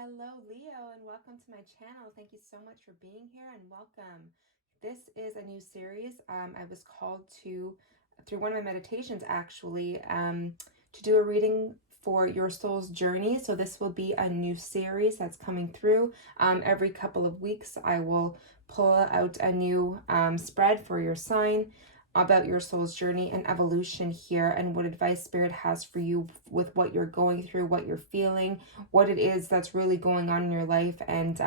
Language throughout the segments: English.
Hello, Leo, and welcome to my channel. Thank you so much for being here and welcome. This is a new series. I was called to, through one of my meditations actually, to do a reading for your soul's journey. So this will be a new series that's coming through. Every couple of weeks, I will pull out a new spread for your sign about your soul's journey and evolution here, and what advice Spirit has for you with what you're going through, what you're feeling, what it is that's really going on in your life, and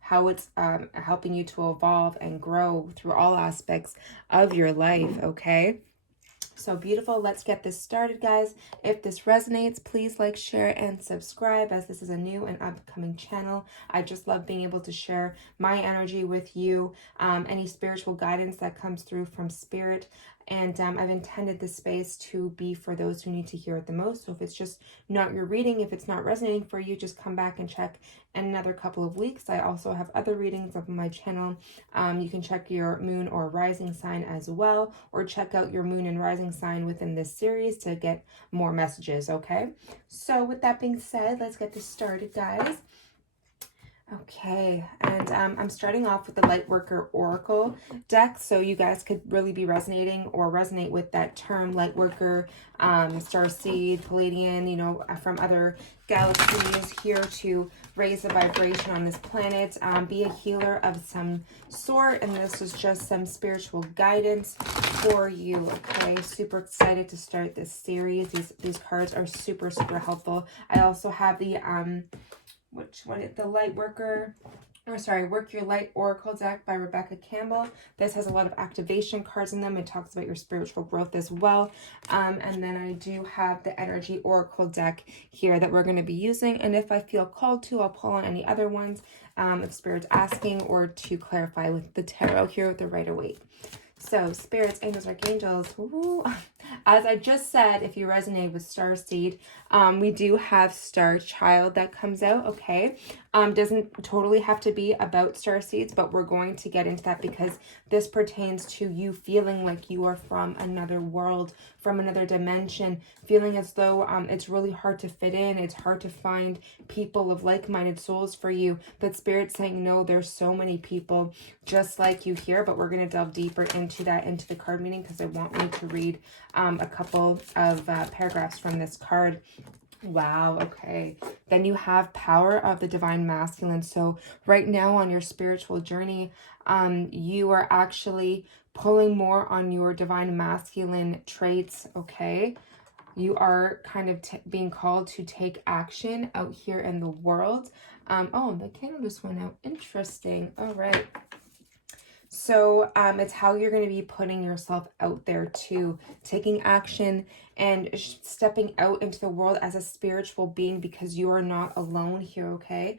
how it's helping you to evolve and grow through all aspects of your life, okay? So beautiful. Let's get this started, guys. If this resonates, please like, share, and subscribe, as this is a new and upcoming channel. I just love being able to share my energy with you, any spiritual guidance that comes through from Spirit. And I've intended this space to be for those who need to hear it the most. So if it's just not your reading, if it's not resonating for you, just come back and check in another couple of weeks. I also have other readings up on my channel. You can check your moon or rising sign as well, or check out your moon and rising sign within this series to get more messages, okay? So with that being said, let's get this started, guys. Okay, and I'm starting off with the Lightworker Oracle deck, so you guys could really be resonating or resonate with that term, Lightworker, Starseed, Palladian, you know, from other galaxies, here to raise the vibration on this planet, be a healer of some sort, and this is just some spiritual guidance for you, okay? Super excited to start this series. These cards are super helpful. I also have the the Lightworker, or sorry, Work Your Light Oracle deck by Rebecca Campbell. This has a lot of activation cards in them. It talks about your spiritual growth as well. And then I do have the Energy Oracle deck here that we're going to be using. And if I feel called to, I'll pull on any other ones if Spirit's asking, or to clarify with the tarot here with the Rider-Waite. So, spirits, angels, archangels, woo. As I just said, if you resonate with Starseed, we do have Star Child that comes out, okay? Doesn't totally have to be about Starseeds, but we're going to get into that because this pertains to you feeling like you are from another world, from another dimension, feeling as though it's really hard to fit in, it's hard to find people of like-minded souls for you, but Spirit's saying, no, there's so many people just like you here, but we're going to delve deeper into that, into the card meaning, because I want me to read a couple of paragraphs from this card. Wow, okay. Then you have Power of the Divine Masculine. So right now on your spiritual journey, you are actually pulling more on your Divine Masculine traits, okay? You are kind of being called to take action out here in the world. Oh, the candle just went out. Interesting. All right. So it's how you're going to be putting yourself out there too, taking action and stepping out into the world as a spiritual being, because you are not alone here, okay?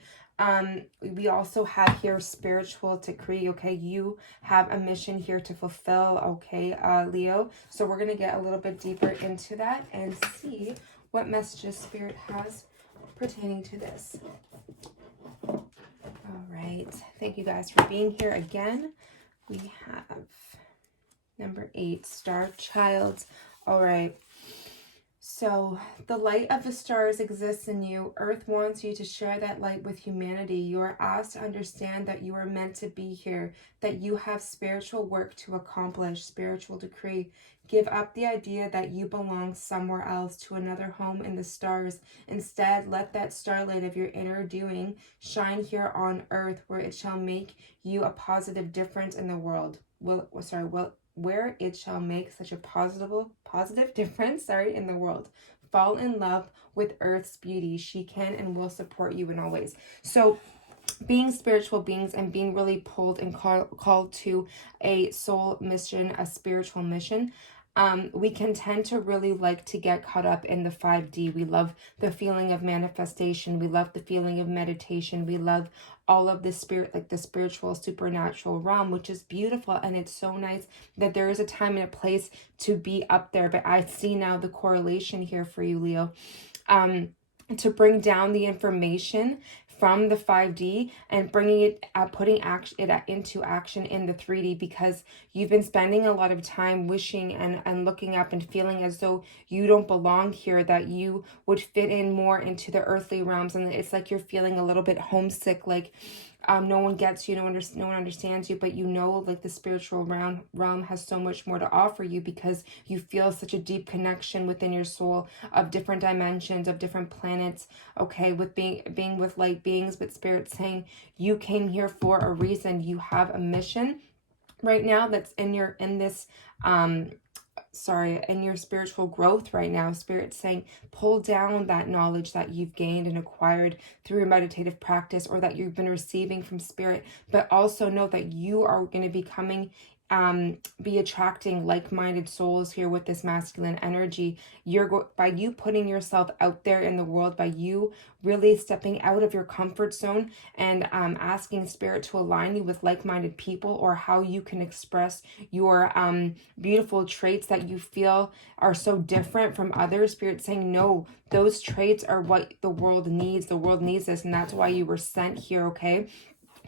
We also have here spiritual decree, okay? You have a mission here to fulfill, okay, Leo? So we're going to get a little bit deeper into that and see what messages Spirit has pertaining to this. All right. Thank you guys for being here again. We have number 8, Star Child. All right. So the light of the stars exists in you. Earth wants you to share that light with humanity. You are asked to understand that you are meant to be here, that you have spiritual work to accomplish, spiritual decree. Give up the idea that you belong somewhere else, to another home in the stars. Instead, let that starlight of your inner doing shine here on earth, where it shall make you a positive difference in the world. Where it shall make such a positive difference, in the world. Fall in love with Earth's beauty. She can and will support you in all ways. So being spiritual beings and being really pulled and called to a soul mission, a spiritual mission, we can tend to really like to get caught up in the 5D. We love the feeling of manifestation. We love the feeling of meditation. We love all of the spirit, like the spiritual, supernatural realm, which is beautiful. And it's so nice that there is a time and a place to be up there. But I see now the correlation here for you, Leo, to bring down the information from the 5D and bringing it, putting it into action in the 3D, because you've been spending a lot of time wishing and looking up and feeling as though you don't belong here, that you would fit in more into the earthly realms. And it's like you're feeling a little bit homesick, like no one gets you, no one understands you, but you know, like the spiritual realm has so much more to offer you, because you feel such a deep connection within your soul of different dimensions, of different planets, okay, with being with light beings. But Spirit saying you came here for a reason. You have a mission right now that's in this in your spiritual growth right now. Spirit's saying pull down that knowledge that you've gained and acquired through your meditative practice, or that you've been receiving from Spirit, but also know that you are going to be attracting like-minded souls here with this masculine energy. By you putting yourself out there in the world, by you really stepping out of your comfort zone and asking Spirit to align you with like-minded people, or how you can express your beautiful traits that you feel are so different from others. Spirit saying no, those traits are what the world needs. The world needs this, and that's why you were sent here, okay?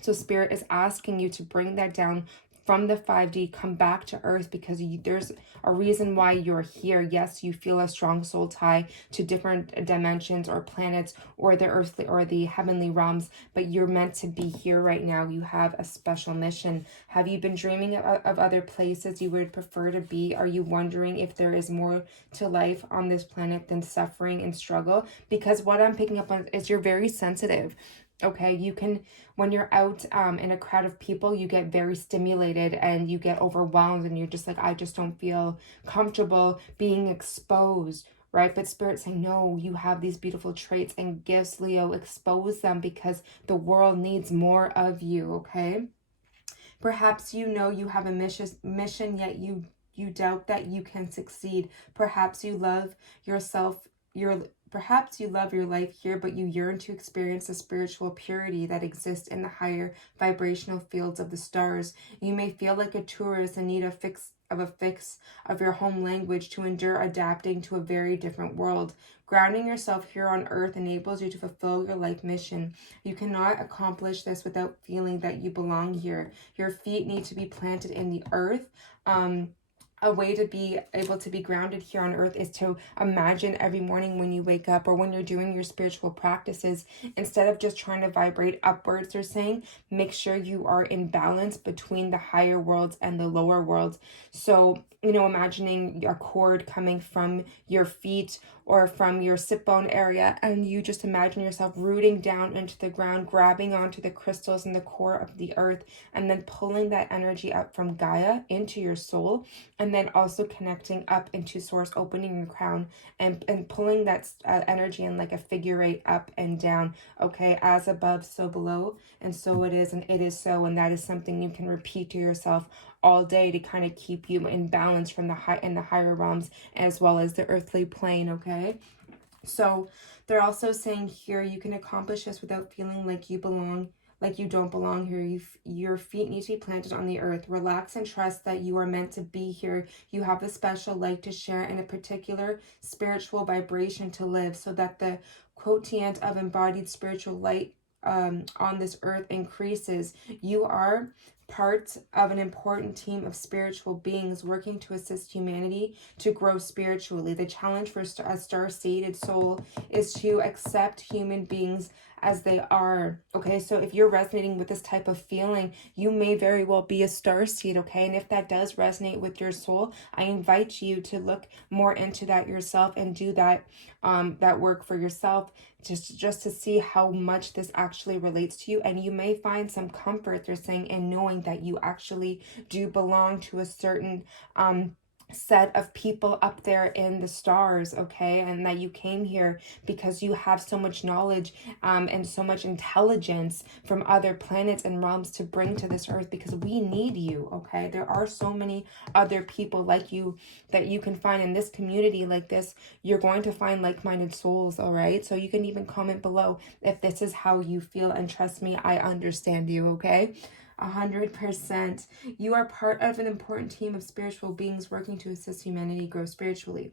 So Spirit is asking you to bring that down from the 5D, come back to earth, because there's a reason why you're here. Yes, you feel a strong soul tie to different dimensions or planets or the earthly or the heavenly realms, but you're meant to be here right now. You have a special mission. Have you been dreaming of other places you would prefer to be? Are you wondering if there is more to life on this planet than suffering and struggle? Because what I'm picking up on is you're very sensitive. Okay, you can, when you're out in a crowd of people, you get very stimulated and you get overwhelmed, and you're just like, I just don't feel comfortable being exposed, right? But Spirit's saying, no, you have these beautiful traits and gifts, Leo. Expose them, because the world needs more of you, okay? Perhaps you know you have a mission, yet you doubt that you can succeed. Perhaps you love yourself, Perhaps you love your life here, but you yearn to experience the spiritual purity that exists in the higher vibrational fields of the stars. You may feel like a tourist in need of a fix of your home language to endure adapting to a very different world. Grounding yourself here on earth enables you to fulfill your life mission. You cannot accomplish this without feeling that you belong here. Your feet need to be planted in the earth. A way to be able to be grounded here on earth is to imagine every morning when you wake up, or when you're doing your spiritual practices, instead of just trying to vibrate upwards, they're saying, make sure you are in balance between the higher worlds and the lower worlds. So, imagining a cord coming from your feet or from your sit bone area, and you just imagine yourself rooting down into the ground, grabbing onto the crystals in the core of the earth, and then pulling that energy up from Gaia into your soul, and then also connecting up into source, opening your crown and pulling that energy in like a figure eight up and down, okay? As above, so below, and so it is, and it is so. And that is something you can repeat to yourself all day to kind of keep you in balance from the higher realms as well as the earthly plane, okay? So they're also saying here, you can accomplish this without feeling like you don't belong here. Your feet need to be planted on the earth. Relax and trust that you are meant to be here. You have a special light to share and a particular spiritual vibration to live, so that the quotient of embodied spiritual light on this earth increases. You are part of an important team of spiritual beings working to assist humanity to grow spiritually. The challenge for a star-seeded soul is to accept human beings as they are, okay? So if you're resonating with this type of feeling, you may very well be a starseed, okay? And if that does resonate with your soul, I invite you to look more into that yourself and do that work for yourself, just to see how much this actually relates to you. And you may find some comfort, they're saying, in knowing that you actually do belong to a certain set of people up there in the stars, okay? And that you came here because you have so much knowledge and so much intelligence from other planets and realms to bring to this earth, because we need you, okay? There are so many other people like you that you can find in this community. Like this, you're going to find like-minded souls, all right? So you can even comment below if this is how you feel, and trust me, I understand you, okay? 100%. You are part of an important team of spiritual beings working to assist humanity grow spiritually.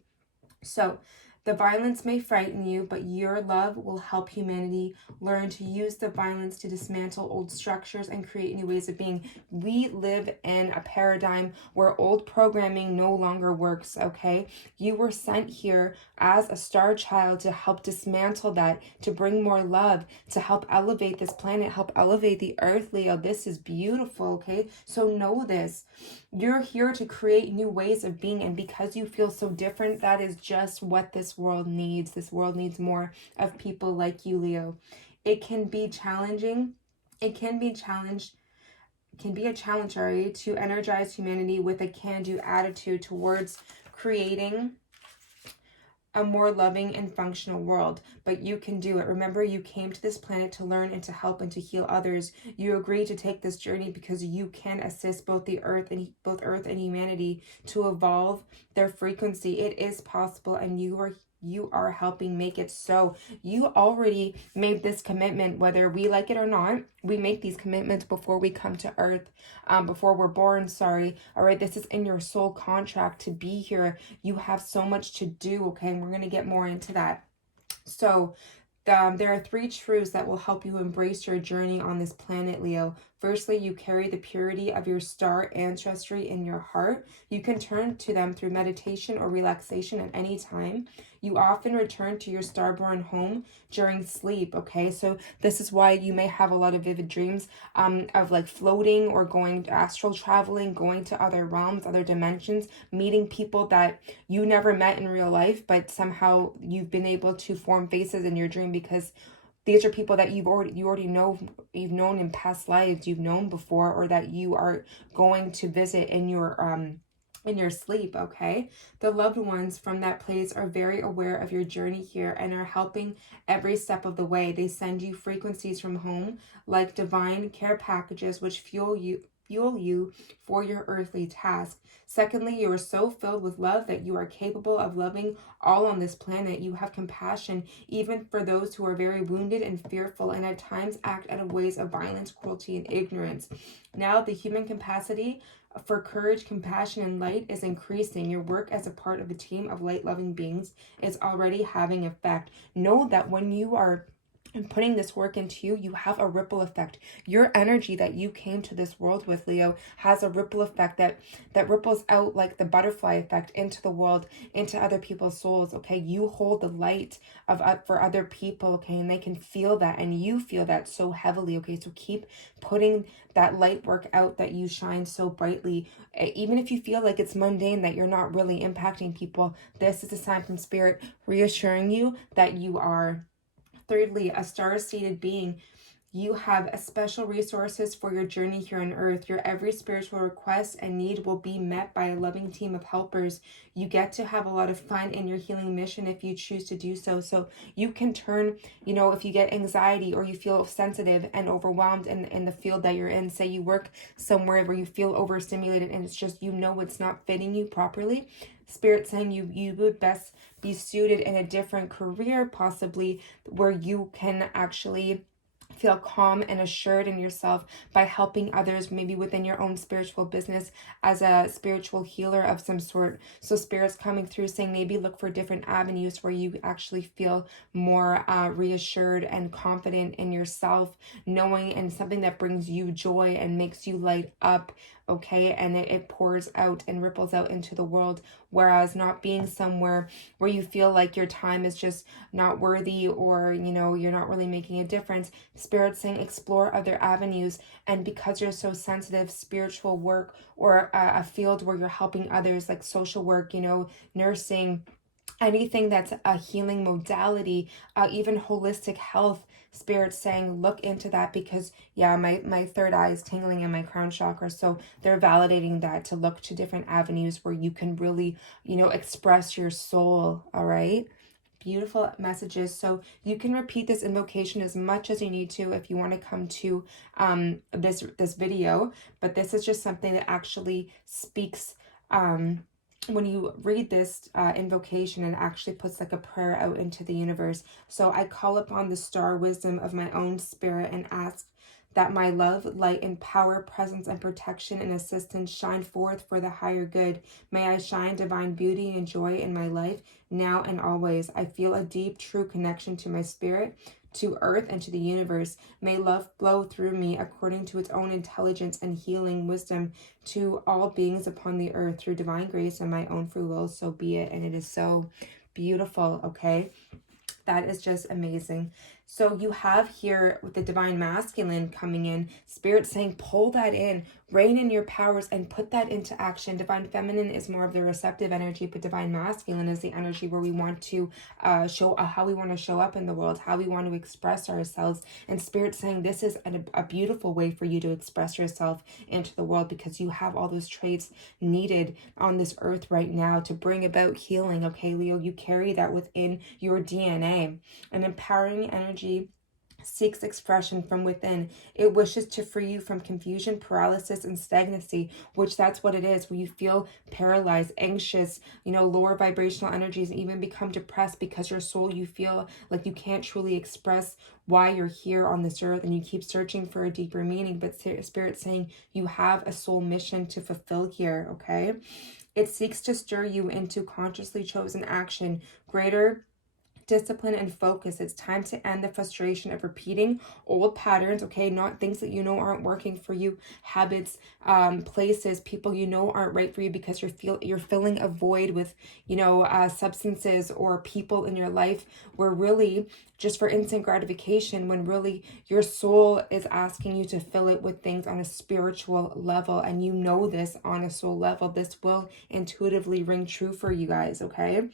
So The violence may frighten you, but your love will help humanity learn to use the violence to dismantle old structures and create new ways of being. We live in a paradigm where old programming no longer works, okay? You were sent here as a star child to help dismantle that, to bring more love, to help elevate this planet, help elevate the earth, Leo. This is beautiful, okay? So know this. You're here to create new ways of being, and because you feel so different, that is just what this world needs. This world needs more of people like you, Leo. It can be challenging. It can be a challenge, sorry, to energize humanity with a can-do attitude towards creating a more loving and functional world, but you can do it. Remember, you came to this planet to learn and to help and to heal others. You agreed to take this journey because you can assist both Earth and humanity to evolve their frequency. It is possible, and you are helping make it so. You already made this commitment, whether we like it or not. We make these commitments before we come to Earth, before we're born, sorry. All right, this is in your soul contract to be here. You have so much to do, okay? And we're going to get more into that. So there are 3 truths that will help you embrace your journey on this planet, Leo. Firstly, you carry the purity of your star ancestry in your heart. You can turn to them through meditation or relaxation at any time. You often return to your starborn home during sleep, okay? So this is why you may have a lot of vivid dreams of like floating or going astral traveling, going to other realms, other dimensions, meeting people that you never met in real life, but somehow you've been able to form faces in your dream because these are people that you already know, you've known in past lives, you've known before, or that you are going to visit in your sleep, okay? The loved ones from that place are very aware of your journey here and are helping every step of the way. They send you frequencies from home, like divine care packages, which fuel you for your earthly task. Secondly, you are so filled with love that you are capable of loving all on this planet. You have compassion even for those who are very wounded and fearful, and at times act out of ways of violence, cruelty, and ignorance. Now, the human capacity for courage, compassion, and light is increasing. Your work as a part of a team of light-loving beings is already having effect. Know that when you are putting this work into you, you have a ripple effect. Your energy that you came to this world with, Leo, has a ripple effect that ripples out like the butterfly effect into the world, into other people's souls, okay? You hold the light of for other people, okay? And they can feel that, and you feel that so heavily, okay? So keep putting that light work out that you shine so brightly. Even if you feel like it's mundane, that you're not really impacting people, this is a sign from Spirit reassuring you that you are. Thirdly, a star-seeded being. You have a special resources for your journey here on Earth. Your every spiritual request and need will be met by a loving team of helpers. You get to have a lot of fun in your healing mission if you choose to do so. So you can turn, if you get anxiety or you feel sensitive and overwhelmed in the field that you're in, say you work somewhere where you feel overstimulated and it's just, it's not fitting you properly. Spirit saying you would best be suited in a different career, possibly where you can actually feel calm and assured in yourself by helping others, maybe within your own spiritual business as a spiritual healer of some sort. So Spirit's coming through saying maybe look for different avenues where you actually feel more reassured and confident in yourself, knowing, and something that brings you joy and makes you light up, okay? And it pours out and ripples out into the world, whereas not being somewhere where you feel like your time is just not worthy, or you're not really making a difference. Spirit saying explore other avenues, and because you're so sensitive, spiritual work or a field where you're helping others, like social work, nursing, anything that's a healing modality, even holistic health. Spirit saying look into that, because my third eye is tingling in my crown chakra, so they're validating that to look to different avenues where you can really express your soul. All right, beautiful messages. So you can repeat this invocation as much as you need to if you want to come to this video, but this is just something that actually speaks when you read this invocation, and actually puts like a prayer out into the universe. So I call upon the star wisdom of my own spirit and ask that my love, light, and power, presence, and protection and assistance shine forth for the higher good. May I shine divine beauty and joy in my life now and always. I feel a deep, true connection to my spirit, to earth, and to the universe. May love flow through me according to its own intelligence and healing wisdom to all beings upon the earth through divine grace and my own free will. So be it. And it is so beautiful, okay? That is just amazing. So you have here with the divine masculine coming in, spirit saying, pull that in, rein in your powers and put that into action. Divine feminine is more of the receptive energy, but divine masculine is the energy where we want to show how we want to show up in the world, how we want to express ourselves. And spirit saying this is a beautiful way for you to express yourself into the world, because you have all those traits needed on this earth right now to bring about healing. Okay, Leo, you carry that within your DNA. An empowering energy seeks expression from within. It wishes to free you from confusion, paralysis, and stagnancy, which that's what it is, where you feel paralyzed, anxious, lower vibrational energies, and even become depressed because your soul, you feel like you can't truly express why you're here on this earth, and you keep searching for a deeper meaning. But Spirit saying you have a soul mission to fulfill here, okay? It seeks to stir you into consciously chosen action, greater discipline and focus. It's time to end the frustration of repeating old patterns, okay? Not things that aren't working for you, habits, places, people aren't right for you, because you're filling a void with substances or people in your life, where really just for instant gratification, when really your soul is asking you to fill it with things on a spiritual level. And this on a soul level, this will intuitively ring true for you guys, okay?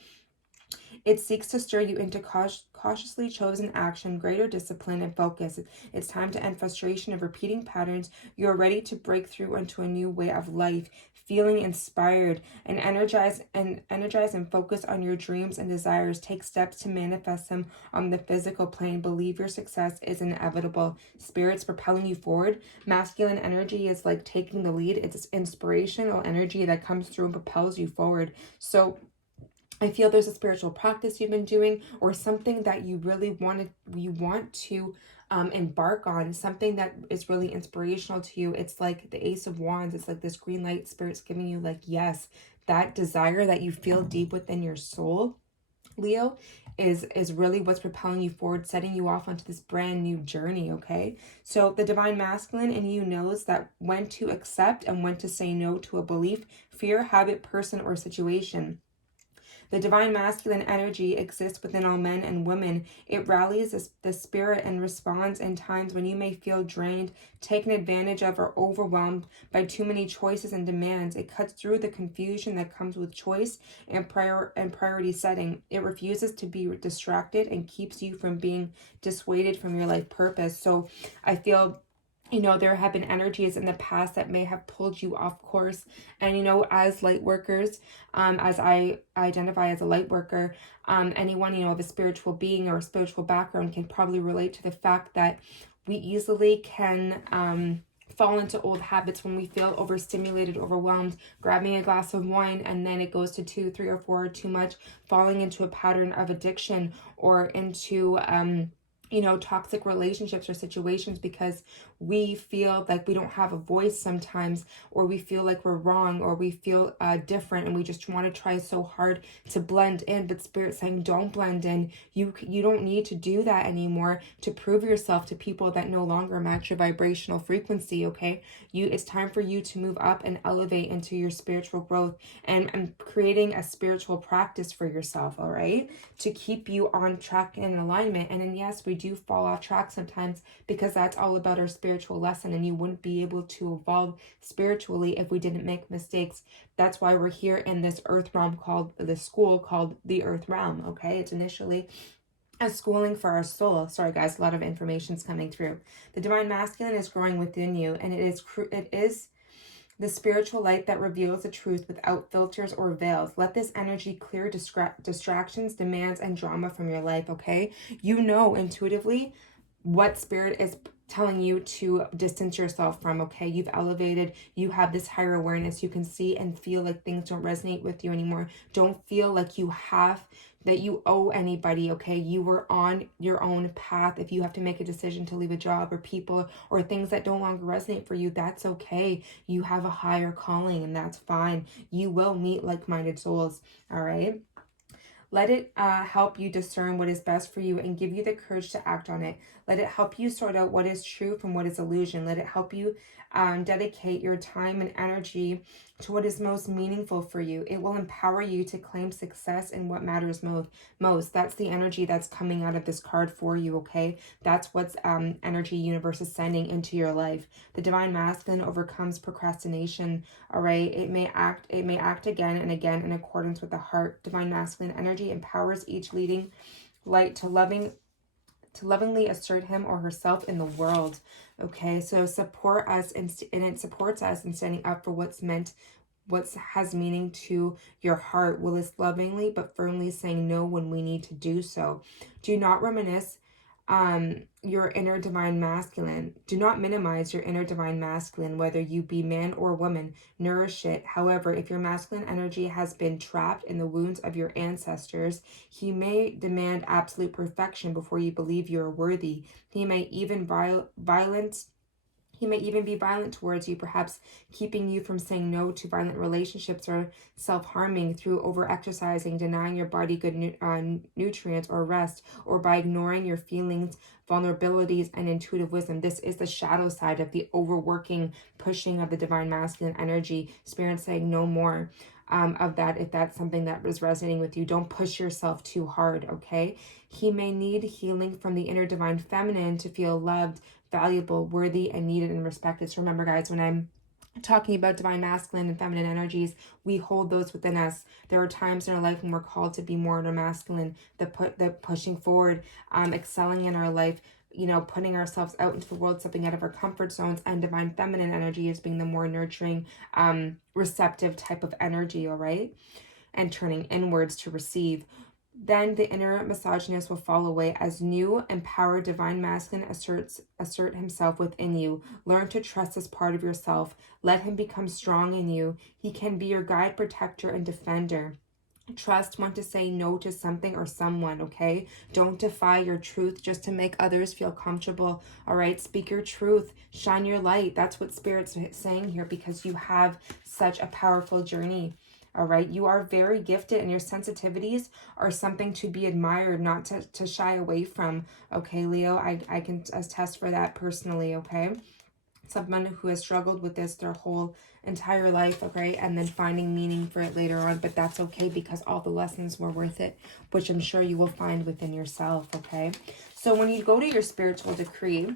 It seeks to stir you into cautiously chosen action, greater discipline, and focus. It's time to end frustration of repeating patterns. You're ready to break through into a new way of life, feeling inspired and energize and focus on your dreams and desires. Take steps to manifest them on the physical plane. Believe your success is inevitable. Spirit's propelling you forward. Masculine energy is like taking the lead. It's inspirational energy that comes through and propels you forward. So I feel there's a spiritual practice you've been doing, or something that you really want to embark on, something that is really inspirational to you. It's like the Ace of Wands. It's like this green light. Spirit's giving you like, yes, that desire that you feel deep within your soul, Leo, is really what's propelling you forward, setting you off onto this brand new journey, okay? So the divine masculine in you knows that when to accept and when to say no to a belief, fear, habit, person, or situation. The divine masculine energy exists within all men and women. It rallies the spirit and responds in times when you may feel drained, taken advantage of, or overwhelmed by too many choices and demands. It cuts through the confusion that comes with choice and priority setting. It refuses to be distracted and keeps you from being dissuaded from your life purpose. So I feel there have been energies in the past that may have pulled you off course. And, as light workers, as I identify as a light worker, anyone, of a spiritual being or a spiritual background can probably relate to the fact that we easily can fall into old habits when we feel overstimulated, overwhelmed, grabbing a glass of wine, and then it goes to 2, 3, or 4, or too much, falling into a pattern of addiction or into toxic relationships or situations, because we feel like we don't have a voice sometimes, or we feel like we're wrong, or we feel different, and we just want to try so hard to blend in. But Spirit's saying, don't blend in. You don't need to do that anymore to prove yourself to people that no longer match your vibrational frequency, okay? It's time for you to move up and elevate into your spiritual growth and creating a spiritual practice for yourself, all right? To keep you on track and in alignment. And then yes, we do fall off track sometimes, because that's all about our spiritual lesson, and you wouldn't be able to evolve spiritually if we didn't make mistakes. That's why we're here in this earth realm called the school, called the earth realm, okay? It's initially a schooling for our soul. Sorry guys, a lot of information's coming through. The divine masculine is growing within you, and it is the spiritual light that reveals the truth without filters or veils. Let this energy clear distractions, demands, and drama from your life, okay? Intuitively what Spirit is telling you to distance yourself from, okay? You've elevated, you have this higher awareness, you can see and feel like things don't resonate with you anymore. Don't feel like you have that you owe anybody, okay? You were on your own path. If you have to make a decision to leave a job or people or things that no longer resonate for you, that's okay. You have a higher calling, and that's fine. You will meet like-minded souls, all right? Let it help you discern what is best for you and give you the courage to act on it. Let it help you sort out what is true from what is illusion. Let it help you dedicate your time and energy to what is most meaningful for you. It will empower you to claim success in what matters most. That's the energy that's coming out of this card for you, okay? That's what's energy universe is sending into your life. The divine masculine overcomes procrastination, all right? It may act again and again in accordance with the heart. Divine masculine energy empowers each leading light to lovingly assert him or herself in the world. Okay, so support us and it supports us in standing up for what has meaning to your heart. Will is lovingly but firmly saying no when we need to do so. Do not reminisce your inner divine masculine. Do not minimize your inner divine masculine, whether you be man or woman. Nourish it. However, if your masculine energy has been trapped in the wounds of your ancestors, he may demand absolute perfection before you believe you are worthy. He may even be violent towards you, perhaps keeping you from saying no to violent relationships or self-harming through over-exercising, denying your body good nutrients or rest, or by ignoring your feelings, vulnerabilities, and intuitive wisdom. This is the shadow side of the overworking, pushing of the divine masculine energy. Spirit saying no more of that if that's something that was resonating with you. Don't push yourself too hard, okay? He may need healing from the inner divine feminine to feel loved, valuable, worthy, and needed and respected. So remember, guys, when I'm talking about divine masculine and feminine energies, we hold those within us. There are times in our life when we're called to be more inner masculine, the pushing forward, excelling in our life, putting ourselves out into the world, stepping out of our comfort zones, and divine feminine energy is being the more nurturing, receptive type of energy, all right? And turning inwards to receive. Then the inner misogynist will fall away as new, empowered divine masculine assert himself within you. Learn to trust this part of yourself. Let him become strong in you. He can be your guide, protector, and defender. Trust when to say no to something or someone, okay? Don't defy your truth just to make others feel comfortable, all right? Speak your truth. Shine your light. That's what Spirit's saying here, because you have such a powerful journey. All right, you are very gifted, and your sensitivities are something to be admired, not to shy away from. Okay, Leo, I can attest for that personally, okay? Someone who has struggled with this their whole entire life, okay, and then finding meaning for it later on, but that's okay because all the lessons were worth it, which I'm sure you will find within yourself, okay? So when you go to your spiritual decree,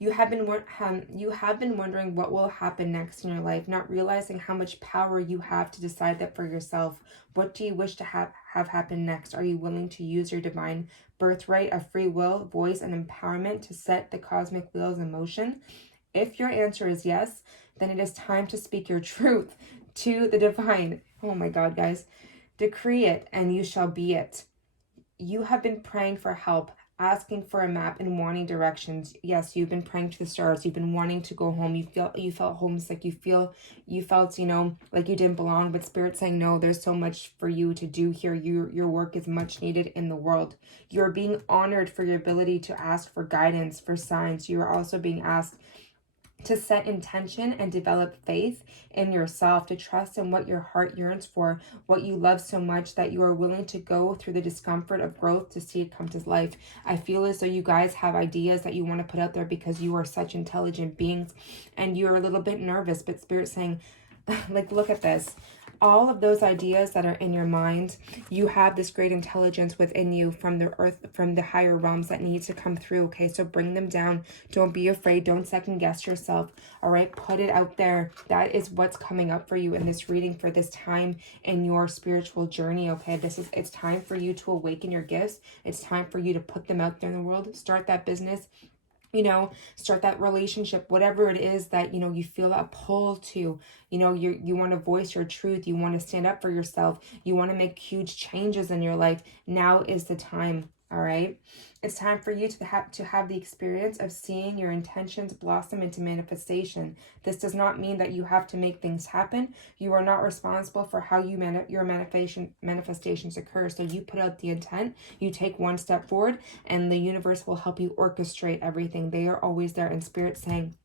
you have been wondering what will happen next in your life, not realizing how much power you have to decide that for yourself. What do you wish to have happen next? Are you willing to use your divine birthright of free will, voice, and empowerment to set the cosmic wheels in motion? If your answer is yes, then it is time to speak your truth to the divine. Oh my God, guys. Decree it, and you shall be it. You have been praying for help, asking for a map and wanting directions. Yes, you've been praying to the stars. You've been wanting to go home. You felt homesick. You felt, like you didn't belong, but Spirit's saying, no, there's so much for you to do here. Your work is much needed in the world. You're being honored for your ability to ask for guidance, for signs. You are also being asked to set intention and develop faith in yourself, to trust in what your heart yearns for, what you love so much that you are willing to go through the discomfort of growth to see it come to life. I feel as though you guys have ideas that you want to put out there because you are such intelligent beings and you're a little bit nervous, but Spirit's saying, like, look at this. All of those ideas that are in your mind, you have this great intelligence within you from the earth, from the higher realms that need to come through, okay? So bring them down. Don't be afraid. Don't second guess yourself, all right? Put it out there. That is what's coming up for you in this reading for this time in your spiritual journey, okay? It's time for you to awaken your gifts. It's time for you to put them out there in the world. Start that business. Start that relationship, whatever it is that, you feel a pull to, you want to voice your truth. You want to stand up for yourself. You want to make huge changes in your life. Now is the time. All right. It's time for you to have the experience of seeing your intentions blossom into manifestation. This does not mean that you have to make things happen. You are not responsible for how your manifestations occur. So you put out the intent, you take one step forward, and the universe will help you orchestrate everything. They are always there in spirit saying,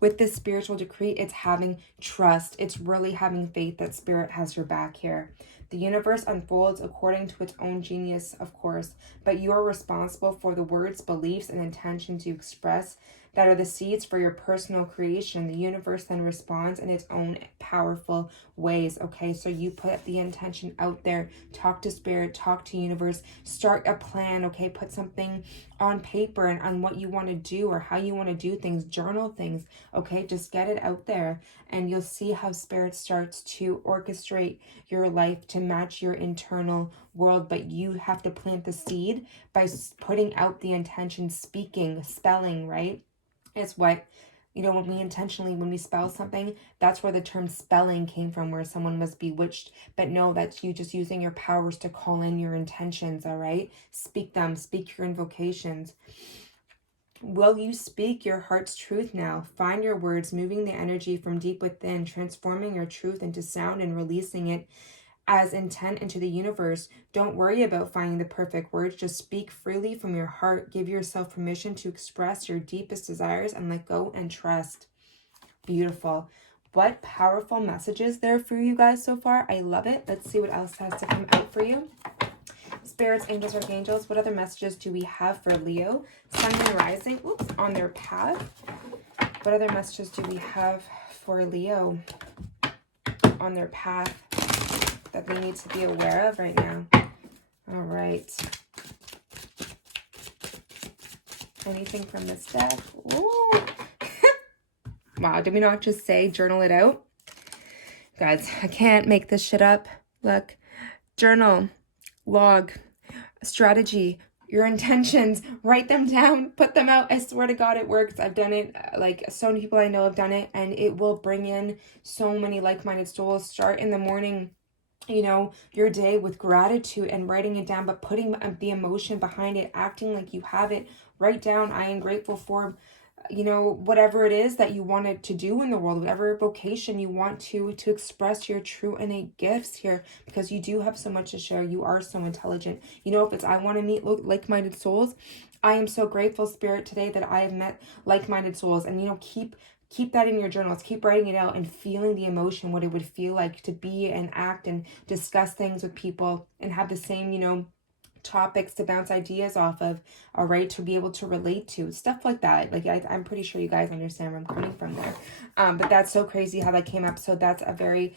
with this spiritual decree, it's having trust. It's really having faith that spirit has your back here. The universe unfolds according to its own genius, of course, but you are responsible for the words, beliefs, and intentions you express that are the seeds for your personal creation. The universe then responds in its own powerful ways, okay? So you put the intention out there, talk to spirit, talk to universe, start a plan, okay? Put something on paper and on what you want to do or how you want to do things, journal things, okay? Just get it out there and you'll see how spirit starts to orchestrate your life to match your internal world. But you have to plant the seed by putting out the intention, speaking, spelling, right? It's what, you know, when we spell something, that's where the term spelling came from, where someone was bewitched. But no, that's you just using your powers to call in your intentions, all right? Speak them, speak your invocations. Will you speak your heart's truth now? Find your words, moving the energy from deep within, transforming your truth into sound and releasing it as intent into the universe. Don't worry about finding the perfect words. Just speak freely from your heart. Give yourself permission to express your deepest desires and let go and trust. Beautiful. What powerful messages there for you guys so far. I love it. Let's see what else has to come out for you. Spirits, angels, archangels, what other messages do we have for Leo? Sun and rising, on their path. What other messages do we have for Leo on their path that they need to be aware of right now? All right. Anything from this deck? Ooh. Wow, did we not just say journal it out? Guys, I can't make this shit up. Look, journal, log, strategy, your intentions, write them down, put them out. I swear to God, it works. I've done it. Like, so many people I know have done it, and it will bring in so many like-minded souls. Start in the morning, you know, your day with gratitude and writing it down, but putting the emotion behind it, acting like you have it. Write down, I am grateful for, you know, whatever it is that you wanted to do in the world, whatever vocation you want to express your true innate gifts here, because you do have so much to share. You are so intelligent. You know, if it's I want to meet like-minded souls, I am so grateful, Spirit, today that I have met like-minded souls. And, you know, keep that in your journals. Keep writing it out and feeling the emotion, what it would feel like to be and act and discuss things with people and have the same, you know, topics to bounce ideas off of, all right, to be able to relate to, stuff like that. Like, I'm pretty sure you guys understand where I'm coming from there. But that's so crazy how that came up. So that's a very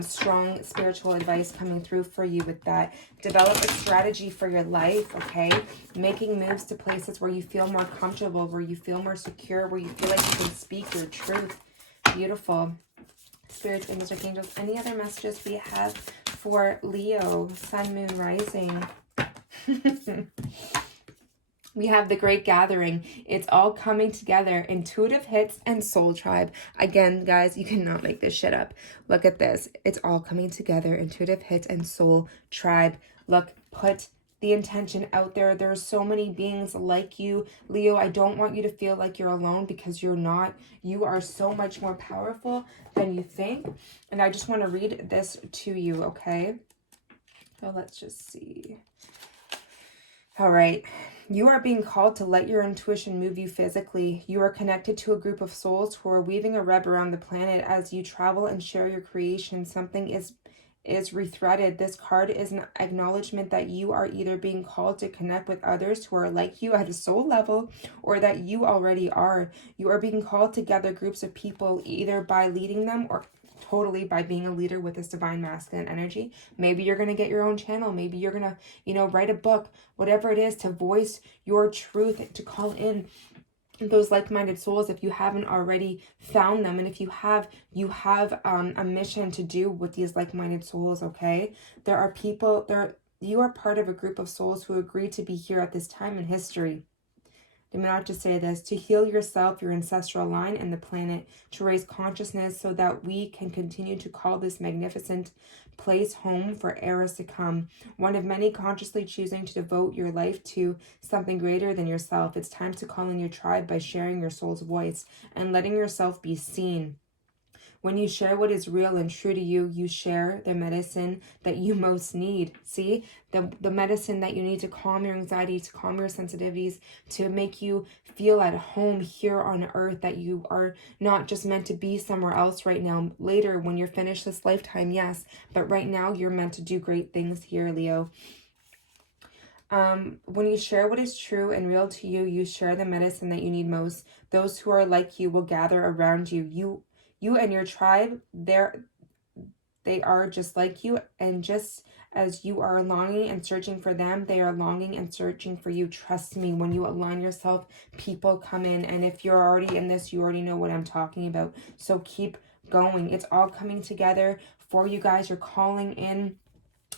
strong spiritual advice coming through for you with that. Develop a strategy for your life, okay? Making moves to places where you feel more comfortable, where you feel more secure, where you feel like you can speak your truth. Beautiful. Spirits, angels, archangels. Any other messages we have for Leo, sun, moon, rising? We have the Great Gathering. It's all coming together. Intuitive hits and soul tribe. Again, guys, you cannot make this shit up. Look at this. It's all coming together. Intuitive hits and soul tribe. Look, put the intention out there. There are so many beings like you, Leo. I don't want you to feel like you're alone, because you're not. You are so much more powerful than you think. And I just want to read this to you, okay? So let's just see. All right. You are being called to let your intuition move you physically. You are connected to a group of souls who are weaving a web around the planet as you travel and share your creation. Something is rethreaded. This card is an acknowledgement that you are either being called to connect with others who are like you at a soul level, or that you already are. You are being called to gather groups of people, either by leading them or totally by being a leader with this divine masculine energy. Maybe you're going to get your own channel. Maybe you're going to, you know, write a book, whatever it is, to voice your truth, to call in those like-minded souls if you haven't already found them. And if you have a mission to do with these like-minded souls, okay? There are people there. You are part of a group of souls who agreed to be here at this time in history. Let me not just say this, to heal yourself, your ancestral line, and the planet, to raise consciousness so that we can continue to call this magnificent place home for eras to come. One of many consciously choosing to devote your life to something greater than yourself. It's time to call in your tribe by sharing your soul's voice and letting yourself be seen. When you share what is real and true to you, you share the medicine that you most need. See, the medicine that you need to calm your anxiety, to calm your sensitivities, to make you feel at home here on earth, that you are not just meant to be somewhere else right now. Later, when you're finished this lifetime, yes, but right now you're meant to do great things here, Leo. When you share what is true and real to you, you share the medicine that you need most. Those who are like you will gather around you. You and your tribe, they are just like you, and just as you are longing and searching for them, they are longing and searching for you. Trust me, when you align yourself, people come in, and if you're already in this, you already know what I'm talking about. So keep going. It's all coming together for you guys. You're calling in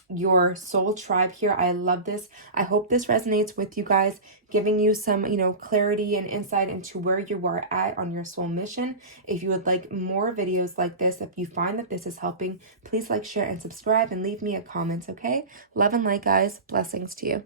your soul tribe here. I love this. I hope this resonates with you guys, giving you some, clarity and insight into where you are at on your soul mission. If you would like more videos like this, if you find that this is helping, please like, share, and subscribe, and leave me a comment, okay? Love and light, guys. Blessings to you.